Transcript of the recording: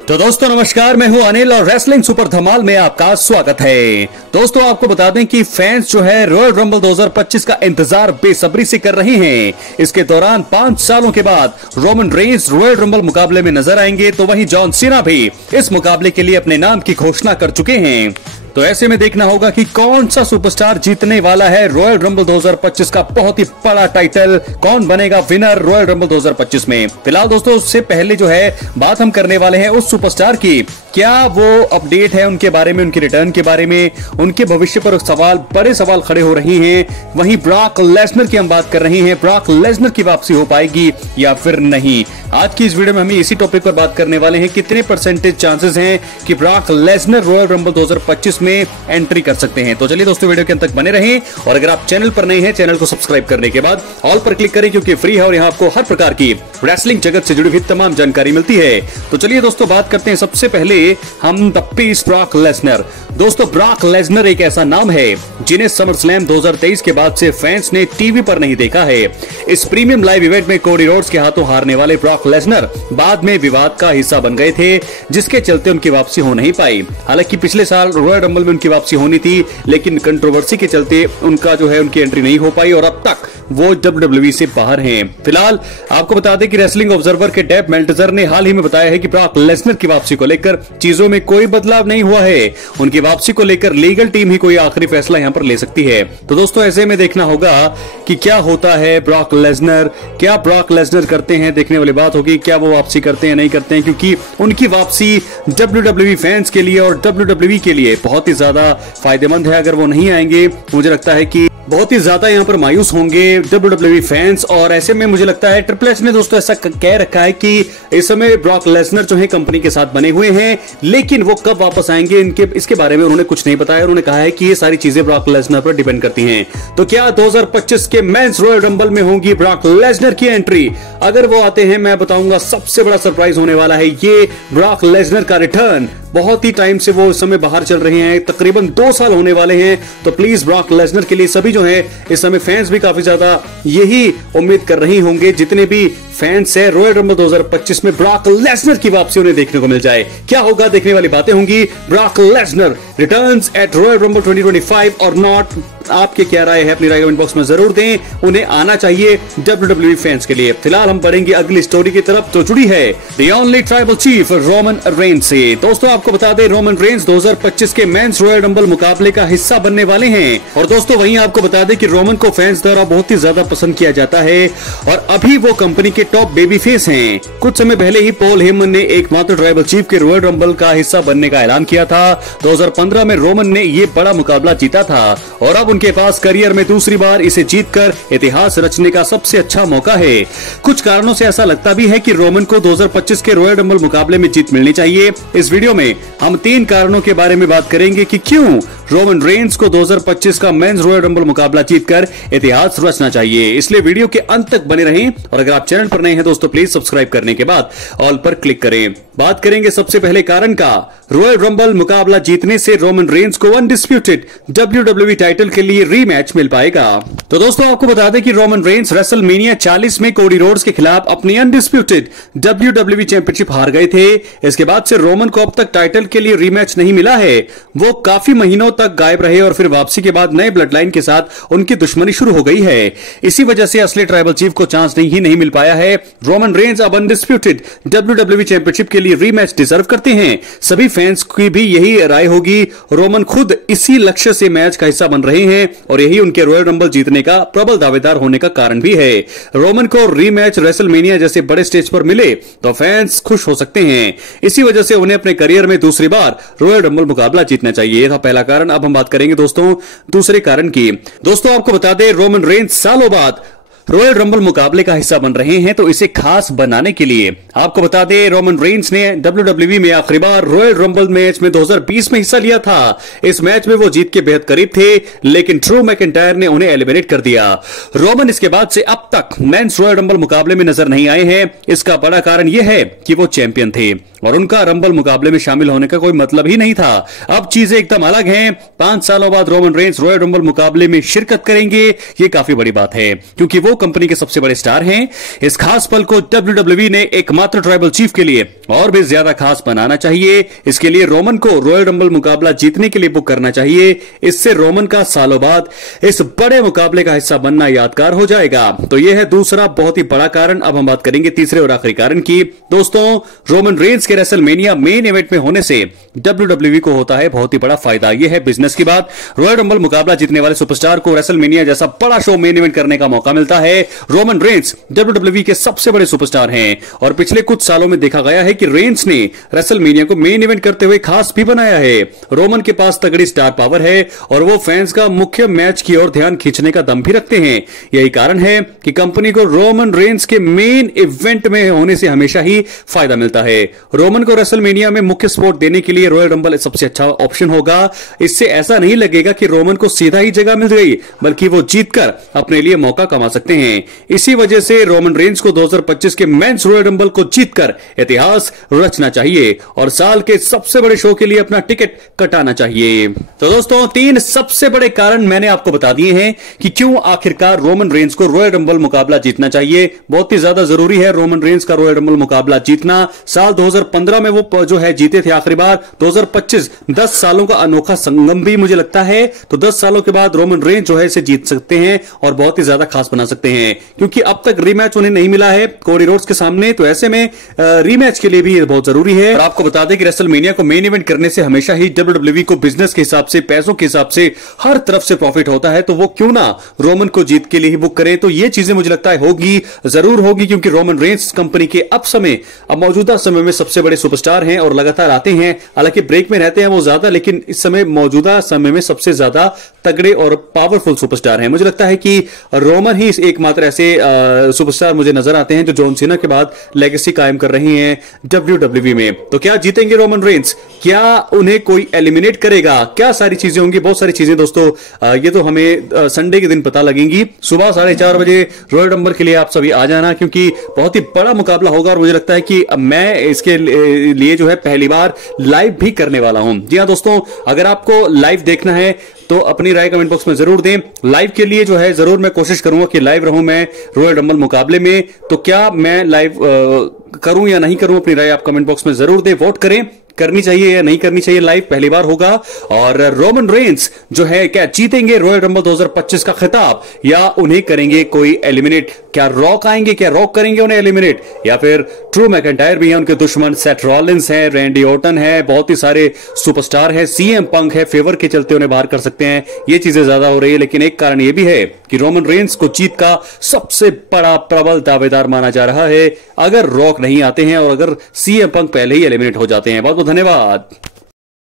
तो दोस्तों नमस्कार, मैं हूं अनिल और रेसलिंग सुपर धमाल में आपका स्वागत है। दोस्तों आपको बता दें कि फैंस जो है रॉयल रंबल 2025 का इंतजार बेसब्री से कर रहे हैं। इसके दौरान 5 सालों के बाद रोमन रेंस रॉयल रंबल मुकाबले में नजर आएंगे, तो वहीं जॉन सीना भी इस मुकाबले के लिए अपने नाम की घोषणा कर चुके हैं। तो ऐसे में देखना होगा कि कौन सा सुपरस्टार जीतने वाला है रॉयल रंबल 2025 का बहुत ही बड़ा टाइटल, कौन बनेगा विनर रॉयल रंबल 2025 में। फिलहाल दोस्तों उससे पहले जो है बात हम करने वाले हैं उस सुपरस्टार की, क्या वो अपडेट है उनके बारे में, उनके रिटर्न के बारे में, उनके भविष्य पर बड़े सवाल खड़े हो रही हैं। वहीं ब्रॉक लेसनर की हम बात कर रहे हैं, ब्रॉक लेसनर की वापसी हो पाएगी या फिर नहीं। आज की इस वीडियो में हम इसी टॉपिक पर बात करने वाले हैं, कितने परसेंटेज चांसेस हैं कि ब्रॉक लेसनर रॉयल रंबल 2025 में एंट्री कर सकते हैं। तो चलिए दोस्तों वीडियो के अंत तक बने रहें, और अगर आप चैनल पर नए हैं चैनल को सब्सक्राइब करने के बाद ऑल पर क्लिक करें, क्योंकि फ्री है और यहाँ आपको हर प्रकार की रेसलिंग जगत से जुड़ी हुई तमाम जानकारी मिलती है। तो चलिए दोस्तों बात करते हैं सबसे पहले हम द पीस ब्रॉक लेसनर। दोस्तों ब्रॉक लेसनर एक ऐसा नाम है जिन्हें समरस्लैम 2023 के बाद से फैंस ने टीवी पर नहीं देखा है। इस प्रीमियम लाइव इवेंट में कोडी रोड्स के हाथों हारने वाले ब्रॉक लेसनर बाद में विवाद का हिस्सा बन गए थे, जिसके चलते उनकी वापसी हो नहीं पाई। हालांकि पिछले साल रॉयल रंबल में उनकी वापसी होनी थी, लेकिन कंट्रोवर्सी के चलते उनका जो है उनकी एंट्री नहीं हो पाई और अब तक वो WWE से बाहर हैं। फिलहाल आपको बता दें कि रेसलिंग ऑब्जर्वर के डेव मेल्टजर ने हाल ही में बताया है कि ब्रॉक लेसनर की वापसी को लेकर चीजों में कोई बदलाव नहीं हुआ है। उनकी वापसी को लेकर लीगल टीम ही कोई आखिरी फैसला यहां पर ले सकती है। तो दोस्तों ऐसे में देखना होगा कि क्या होता है ब्रॉक लेसनर, क्या ब्रॉक लेसनर करते हैं, देखने वाली बात होगी। क्या वो वापसी करते हैं नहीं करते हैं, क्योंकि उनकी वापसी WWE फैंस के लिए और WWE के लिए बहुत ही ज्यादा फायदेमंद है। अगर वो नहीं आएंगे मुझे लगता है कि बहुत ही ज्यादा यहाँ पर मायूस होंगे WWE फैंस। और ऐसे में मुझे लगता है ट्रिपल एच ने दोस्तों ऐसा कह रखा है कि इस समय ब्रॉक लेसनर जो है कंपनी के साथ बने हुए हैं, लेकिन वो कब वापस आएंगे इसके बारे में उन्होंने कुछ नहीं बताया। उन्होंने कहा है कि ये सारी चीजें ब्रॉक लेसनर पर डिपेंड करती हैं। तो क्या 2025 के मेंस रॉयल रंबल में होगी ब्रॉक लेसनर की एंट्री? अगर वो आते हैं मैं बताऊंगा सबसे बड़ा सरप्राइज होने वाला है ये ब्रॉक लेसनर का रिटर्न। बहुत ही टाइम से वो इस समय बाहर चल रहे हैं, तकरीबन 2 साल होने वाले हैं। तो प्लीज ब्रॉक लेसनर के लिए सभी जो है इस समय फैंस भी काफी ज्यादा यही उम्मीद कर रही होंगे, जितने भी फैंस है रॉयल रंबल 2025 में ब्रॉक लेसनर की वापसी उन्हें देखने को मिल जाए। क्या होगा देखने वाली बातें होंगी। Brock Lesnar returns at Royal Rumble 2025 और नॉट? आपके क्या राय है अपनी राय कमेंट बॉक्स में जरूर दें। उन्हें आना चाहिए WWE फैंस के लिए। फिलहाल हम बढ़ेंगे अगली स्टोरी की तरफ, तो जुड़ी है the only tribal chief Roman Reigns से। दोस्तों आपको बता दें रोमन रेंस 2025 के मेंस रॉयल रंबल मुकाबले का हिस्सा बनने वाले हैं। और दोस्तों वहीं आपको बता दें कि रोमन को फैंस द्वारा बहुत ही ज्यादा पसंद किया जाता है और अभी वो कंपनी के टॉप बेबी फेस हैं। कुछ समय पहले ही पॉल हेमन ने एकमात्र ट्राइबल चीफ के रॉयल रंबल का हिस्सा बनने का ऐलान किया था। 2015 में रोमन ने ये बड़ा मुकाबला जीता था और अब उनके पास करियर में दूसरी बार इसे जीतकर इतिहास रचने का सबसे अच्छा मौका है। कुछ कारणों से ऐसा लगता भी है कि रोमन को 2025 के रॉयल रंबल मुकाबले में जीत मिलनी चाहिए। इस वीडियो में हम 3 कारणों के बारे में बात करेंगे कि क्यों रोमन रेंस को 2025 का मेंस रॉयल रंबल मुकाबला जीतकर इतिहास रचना चाहिए। इसलिए वीडियो के अंत तक बने रहें, और अगर आप चैनल पर नए हैं दोस्तों प्लीज सब्सक्राइब करने के बाद ऑल पर क्लिक करें। बात करेंगे सबसे पहले कारण का, रॉयल रंबल मुकाबला जीतने से रोमन रेंस को अनडिस्प्यूटेड WWE टाइटल के लिए रीमैच मिल पाएगा। तो दोस्तों आपको बता दें कि रोमन रेंस रेसलमेनिया 40 में कोडी रोड्स के खिलाफ अपनी अनडिस्प्यूटेड WWE चैंपियनशिप हार गए थे। इसके बाद से रोमन को अब तक टाइटल के लिए रीमैच नहीं मिला है। वो काफी महीनों तक गायब रहे और फिर वापसी के बाद नए ब्लड लाइन के साथ उनकी दुश्मनी शुरू हो गई है। इसी वजह से असली ट्राइबल चीफ को चांस नहीं मिल पाया है। रोमन रेंस अब अनडिस्प्यूटेड WWE चैंपियनशिप के लिए रीमैच डिजर्व करते हैं। सभी फैंस की भी यही राय होगी। रोमन खुद इसी लक्ष्य से मैच का हिस्सा बन रहे हैं और यही उनके रॉयल रंबल जीतने का प्रबल दावेदार होने का कारण भी है। रोमन को रीमैच रेसलमेनिया जैसे बड़े स्टेज पर मिले तो फैंस खुश हो सकते हैं। इसी वजह से उन्हें अपने करियर में दूसरी बार रॉयल रंबल मुकाबला जीतना चाहिए। यह था पहला कारण। अब हम बात करेंगे दोस्तों दूसरे कारण की। दोस्तों आपको बता दें रोमन रेंस सालों बाद रॉयल रंबल मुकाबले का हिस्सा बन रहे हैं, तो इसे खास बनाने के लिए आपको बता दें रोमन रेंस ने WWE में आखिरी बार रॉयल रंबल मैच में 2020 में हिस्सा लिया था। इस मैच में वो जीत के बेहद करीब थे, लेकिन ड्रू मैकिंटायर ने उन्हें एलिमिनेट कर दिया। रोमन इसके बाद से अब तक मेंस रॉयल रंबल मुकाबले में नजर नहीं आए हैं। इसका बड़ा कारण यह है कि वो चैंपियन थे और उनका रंबल मुकाबले में शामिल होने का कोई मतलब ही नहीं था। अब चीजें एकदम अलग हैं। 5 सालों बाद रोमन रेंस रॉयल रंबल मुकाबले में शिरकत करेंगे, ये काफी बड़ी बात है क्योंकि वो कंपनी के सबसे बड़े स्टार हैं। इस खास पल को WWE ने एकमात्र ट्राइबल चीफ के लिए और भी ज्यादा खास बनाना चाहिए। इसके लिए रोमन को रॉयल रंबल मुकाबला जीतने के लिए बुक करना चाहिए। इससे रोमन का सालों बाद इस बड़े मुकाबले का हिस्सा बनना यादगार हो जाएगा। तो यह है दूसरा बहुत ही बड़ा कारण। अब हम बात करेंगे तीसरे और आखिरी कारण की। दोस्तों, रोमन रेंस के रेसलमेनिया मेन इवेंट में होने से WWE को होता है बहुत ही बड़ा फायदा। यह है बिजनेस की बात। रॉयल रंबल मुकाबला जीतने वाले सुपरस्टार को रेसलमेनिया जैसा बड़ा शो मेन इवेंट करने का मौका मिलता है। रोमन रेंस WWE के सबसे बड़े सुपरस्टार हैं और पिछले कुछ सालों में देखा गया है कि रेंस ने रेसलमेनिया को मेन इवेंट करते हुए खास भी बनाया है। रोमन के पास तगड़ी स्टार पावर है और वो फैंस का मुख्य मैच की ओर ध्यान खींचने का दम भी रखते हैं। यही कारण है कि कंपनी को रोमन रेंस के मेन इवेंट में होने से हमेशा ही फायदा मिलता है। रोमन को रेसलमेनिया में मुख्य सपोर्ट देने के लिए रॉयल रंबल सबसे अच्छा ऑप्शन होगा। इससे ऐसा नहीं लगेगा कि रोमन को सीधा ही जगह मिल गई, बल्कि वो जीतकर अपने लिए मौका कमा सकते हैं। इसी वजह से रोमन रेंस को 2025 के मेंस रॉयल रंबल को जीतकर इतिहास रचना चाहिए और साल के सबसे बड़े शो के लिए अपना टिकट कटाना चाहिए। तो दोस्तों, 3 सबसे बड़े कारण मैंने आपको बता दिए हैं कि क्यों आखिरकार रोमन रेंस को रॉयल रंबल मुकाबला जीतना चाहिए। बहुत ही ज्यादा जरूरी है रोमन रेंस का रॉयल रंबल मुकाबला जीतना। साल 2015 में वो जो है जीते थे आखिरी बार। 2025 10 सालों का अनोखा संगम भी मुझे लगता है। तो 10 सालों के बाद रोमन रेंस जो है इसे जीत सकते हैं और बहुत ही ज्यादा खास बना सकते हैं क्योंकि अब तक रीमैच उन्हें नहीं मिला है कोडी रोड्स के सामने। तो ऐसे में रीमैच के लिए भी ये बहुत जरूरी है। और आपको बता दें कि रेसलमेनिया को मेन इवेंट करने से हमेशा ही WWE को बिजनेस के हिसाब से, पैसों के हिसाब से हर तरफ से प्रॉफिट होता है। तो वो क्यों ना रोमन को जीत के लिए ही बुक करें। तो ये चीजें मुझे लगता है होगी, जरूर होगी, क्योंकि रोमन रेंस कंपनी के अब मौजूदा समय में सबसे बड़े सुपरस्टार हैं और लगातार आते हैं। हालांकि ब्रेक में रहते हैं वो ज्यादा, लेकिन इस समय मौजूदा समय में सबसे ज्यादा तगड़े और पावरफुल सुपरस्टार हैं। मुझे लगता है कि रोमन ही एकमात्र ऐसे सुपरस्टार मुझे नजर आते हैं जो जॉन सीना के बाद लेगेसी कायम कर रही हैं WWE में। तो क्या जीतेंगे रोमन रेंस? क्या उन्हें कोई एलिमिनेट करेगा? क्या सारी चीजें होंगी, बहुत सारी चीजें दोस्तों, ये तो हमें संडे के दिन पता लगेंगी। सुबह 4:30 बजे रॉयल रंबल के लिए आप सभी आ जाना, क्योंकि बहुत ही बड़ा मुकाबला होगा और मुझे लगता है कि मैं इसके लिए जो है पहली बार लाइव भी करने वाला हूं। जी हां दोस्तों, अगर आपको लाइव देखना है तो अपनी राय कमेंट बॉक्स में जरूर दें। लाइव के लिए जो है जरूर मैं कोशिश करूंगा कि लाइव रहूं मैं रॉयल रंबल मुकाबले में। तो क्या मैं लाइव करूं या नहीं करूं, अपनी राय आप कमेंट बॉक्स में जरूर दें। वोट करें, करनी चाहिए या नहीं करनी चाहिए लाइव, पहली बार होगा। और रोमन रेंस जो है क्या जीतेंगे रॉयल रंबल 2025 का खिताब, या उन्हें करेंगे कोई एलिमिनेट? क्या रॉक आएंगे, क्या रॉक करेंगे उन्हें एलिमिनेट, या फिर ड्रू मैकइंटायर भी है उनके दुश्मन, सेथ रॉलिंस है, रैंडी ऑर्टन है, बहुत ही सारे सुपरस्टार है, CM पंक है, फेवर के चलते उन्हें बाहर कर सकते हैं। ये चीजें ज्यादा हो रही है, लेकिन एक कारण यह भी है कि रोमन रेंस को जीत का सबसे बड़ा प्रबल दावेदार माना जा रहा है अगर रॉक नहीं आते हैं और अगर CM पंक पहले ही एलिमिनेट हो जाते हैं। बहुत बहुत धन्यवाद।